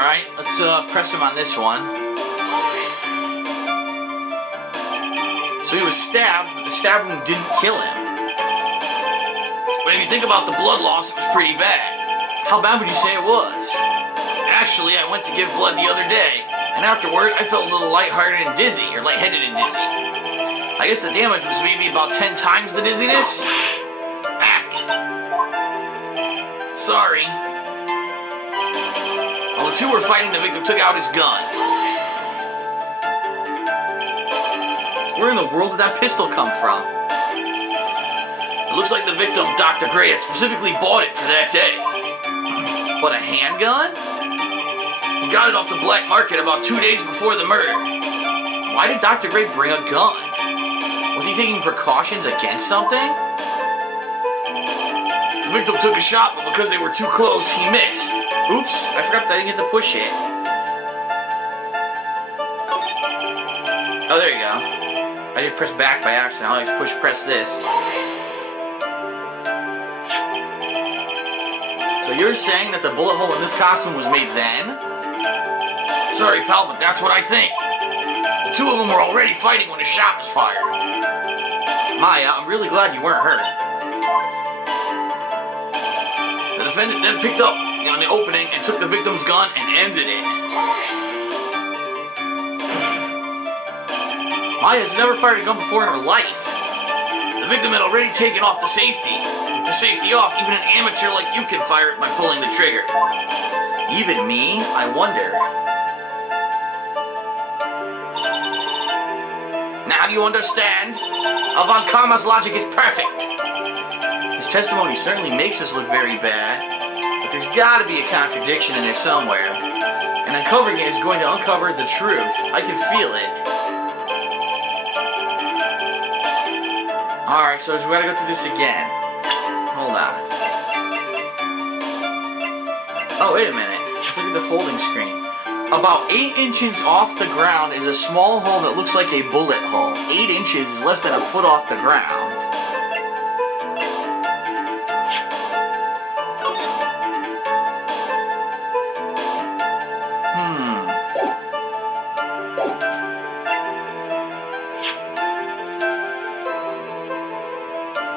Alright, let's press him on this one. So he was stabbed, but the stab wound didn't kill him. But if you think about the blood loss, it was pretty bad. How bad would you say it was? Actually, I went to give blood the other day, and afterward, I felt a little lighthearted and dizzy, or lightheaded and dizzy. I guess the damage was maybe about 10 times the dizziness? Ack. Sorry. While the two were fighting, the victim took out his gun. Where in the world did that pistol come from? It looks like the victim, Dr. Gray, had specifically bought it for that day. What, a handgun? He got it off the black market about 2 days before the murder. Why did Dr. Gray bring a gun? Was he taking precautions against something? The victim took a shot, but because they were too close, he missed. Oops, I forgot that I didn't get to push it. Oh, there you go. I did press back by accident. I always press this. So you're saying that the bullet hole in this costume was made then? Sorry, pal, but that's what I think. The two of them were already fighting when a shot was fired. Maya, I'm really glad you weren't hurt. The defendant then picked up on the opening and took the victim's gun and ended it. Maya has never fired a gun before in her life. The victim had already taken off the safety. With the safety off, even an amateur like you can fire it by pulling the trigger. Even me? I wonder. Now do you understand? Avant Kama's logic is perfect. His testimony certainly makes us look very bad, but there's gotta be a contradiction in there somewhere. And uncovering it is going to uncover the truth. I can feel it. Alright, so we gotta go through this again. Hold on. Oh, wait a minute. Let's look at the folding screen. About 8 inches off the ground is a small hole that looks like a bullet hole. 8 inches is less than a foot off the ground.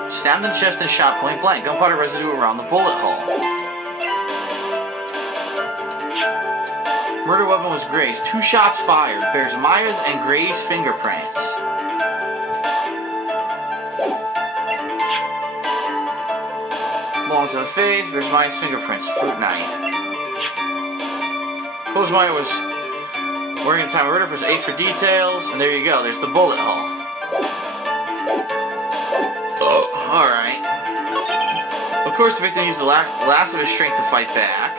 Stabbed in the chest and shot point blank. Gunpowder residue around the bullet hole. Murder weapon was Gray's. 2 shots fired. Bears Myers and Gray's fingerprints. Belongs to the face. Bears Myers' fingerprints. Fruit knife. Close Meyer was wearing the time of murder. Press 8 for details. And there you go. There's the bullet hole. Oh, alright. Of course, the victim used the last of his strength to fight back.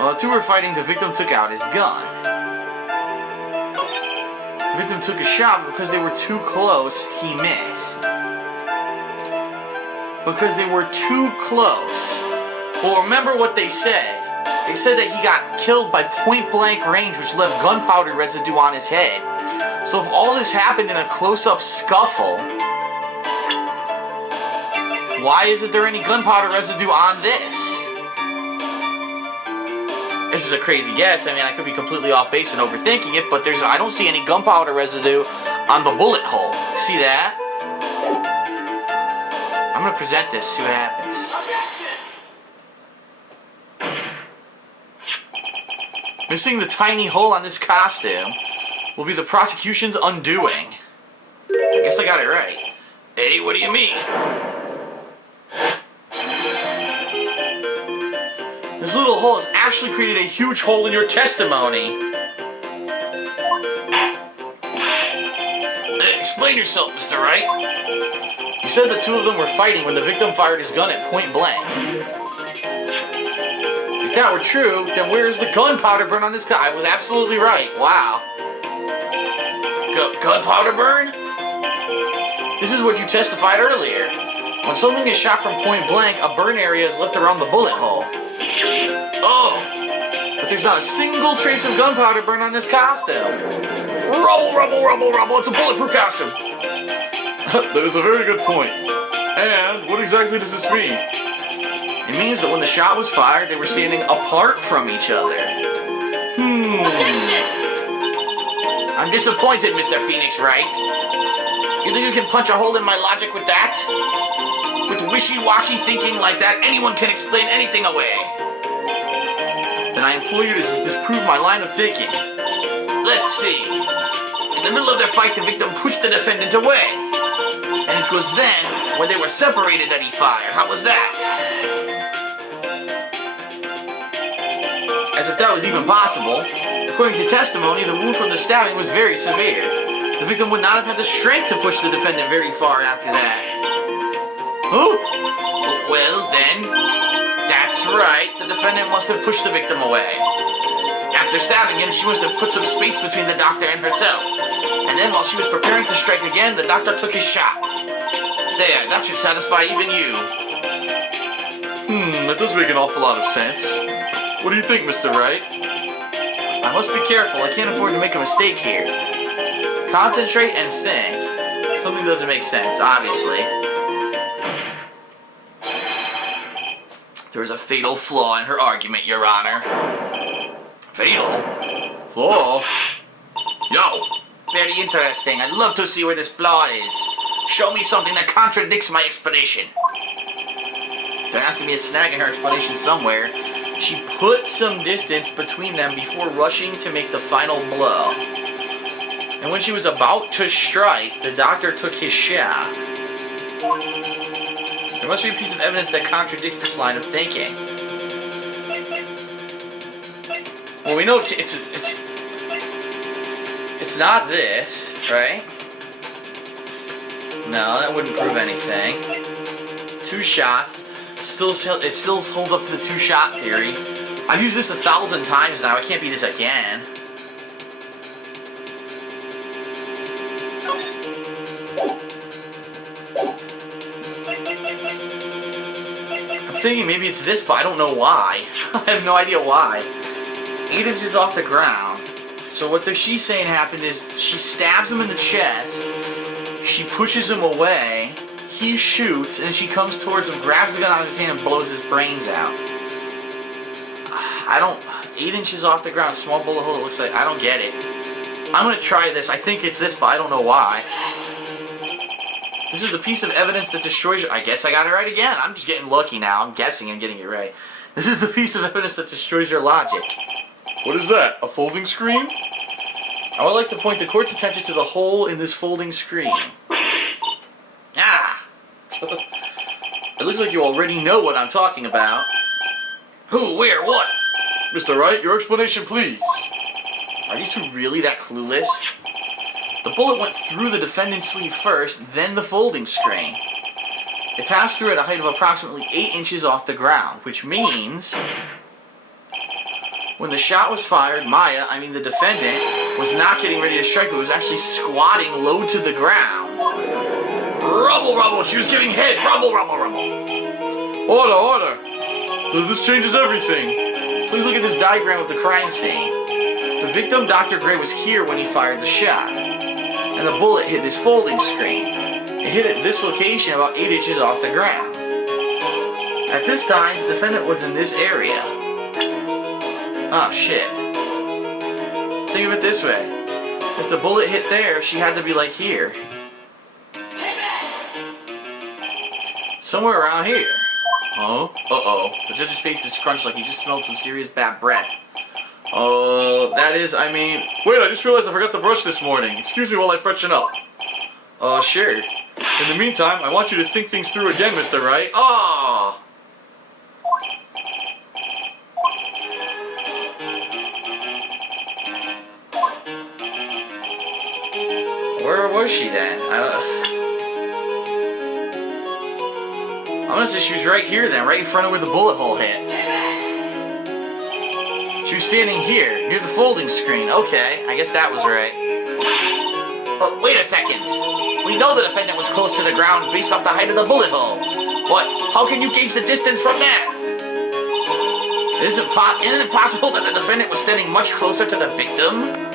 While the two were fighting, the victim took out his gun. The victim took a shot, but because they were too close, he missed. Because they were too close. Well, remember what they said. They said that he got killed by point-blank range, which left gunpowder residue on his head. So if all this happened in a close-up scuffle, why isn't there any gunpowder residue on this? This is a crazy guess. I mean, I could be completely off base and overthinking it, but I don't see any gunpowder residue on the bullet hole. See that? I'm gonna present this, see what happens. Missing the tiny hole on this costume will be the prosecution's undoing. I guess I got it right. Hey, what do you mean? This little hole has actually created a huge hole in your testimony. Explain yourself, Mr. Wright. You said the two of them were fighting when the victim fired his gun at point blank. If that were true, then where is the gunpowder burn on this guy? I was absolutely right. Wow. Gunpowder burn? This is what you testified earlier. When something is shot from point blank, a burn area is left around the bullet hole. Oh, but there's not a single trace of gunpowder burn on this costume. Rubble, rubble, rubble, rubble. It's a bulletproof costume. That is a very good point. And what exactly does this mean? It means that when the shot was fired, they were standing apart from each other. I'm disappointed, Mr. Phoenix Wright. You think you can punch a hole in my logic with that? With wishy-washy thinking like that, anyone can explain anything away. Then I implore you to disprove my line of thinking. Let's see. In the middle of their fight, the victim pushed the defendant away. And it was then, when they were separated, that he fired. How was that? As if that was even possible. According to testimony, the wound from the stabbing was very severe. The victim would not have had the strength to push the defendant very far after that. Oh! Well then, that's right. The defendant must have pushed the victim away. After stabbing him, she must have put some space between the doctor and herself. And then while she was preparing to strike again, the doctor took his shot. There, that should satisfy even you. That does make an awful lot of sense. What do you think, Mr. Wright? I must be careful. I can't afford to make a mistake here. Concentrate and think. Something doesn't make sense, obviously. There was a fatal flaw in her argument, Your Honor. Fatal? Flaw? Yo! Very interesting. I'd love to see where this flaw is. Show me something that contradicts my explanation. There has to be a snag in her explanation somewhere. She put some distance between them before rushing to make the final blow. And when she was about to strike, the doctor took his shot. There must be a piece of evidence that contradicts this line of thinking. Well, we know it's not this, right? No, that wouldn't prove anything. 2 shots. It still holds up to the 2-shot theory. I've used this 1,000 times now. It can't be this again. I'm thinking maybe it's this, but I don't know why. I have no idea why. 8 inches off the ground. So what she's saying happened is she stabs him in the chest. She pushes him away. He shoots, and she comes towards him, grabs the gun out of his hand, and blows his brains out. 8 inches off the ground, small bullet hole, it looks like. I don't get it. I'm going to try this. I think it's this, but I don't know why. This is the piece of evidence that destroys your... I guess I got it right again. I'm just getting lucky now. I'm guessing and getting it right. This is the piece of evidence that destroys your logic. What is that? A folding screen? I would like to point the court's attention to the hole in this folding screen. Ah! It looks like you already know what I'm talking about. Who, where, what? Mr. Wright, your explanation, please. Are these two really that clueless? The bullet went through the defendant's sleeve first, then the folding screen. It passed through at a height of approximately 8 inches off the ground, which means... when the shot was fired, the defendant, was not getting ready to strike, but was actually squatting low to the ground. Rubble, rubble! She was giving head! Rubble, rubble, rubble! Order, order! This changes everything. Please look at this diagram of the crime scene. The victim, Dr. Gray, was here when he fired the shot. And the bullet hit this folding screen. It hit at this location about 8 inches off the ground. At this time, the defendant was in this area. Oh, shit. Think of it this way. If the bullet hit there, she had to be like here. Somewhere around here. Oh, uh-oh. The judge's face is scrunched like he just smelled some serious bad breath. Oh, that is, wait, I just realized I forgot to brush this morning. Excuse me while I freshen up. Oh, sure. In the meantime, I want you to think things through again, Mr. Wright. Oh! Where was she then? I'm gonna say she was right here then, right in front of where the bullet hole hit. She was standing here, near the folding screen. Okay, I guess that was right. But wait a second. We know the defendant was close to the ground based off the height of the bullet hole. But how can you gauge the distance from that? Isn't it possible that the defendant was standing much closer to the victim?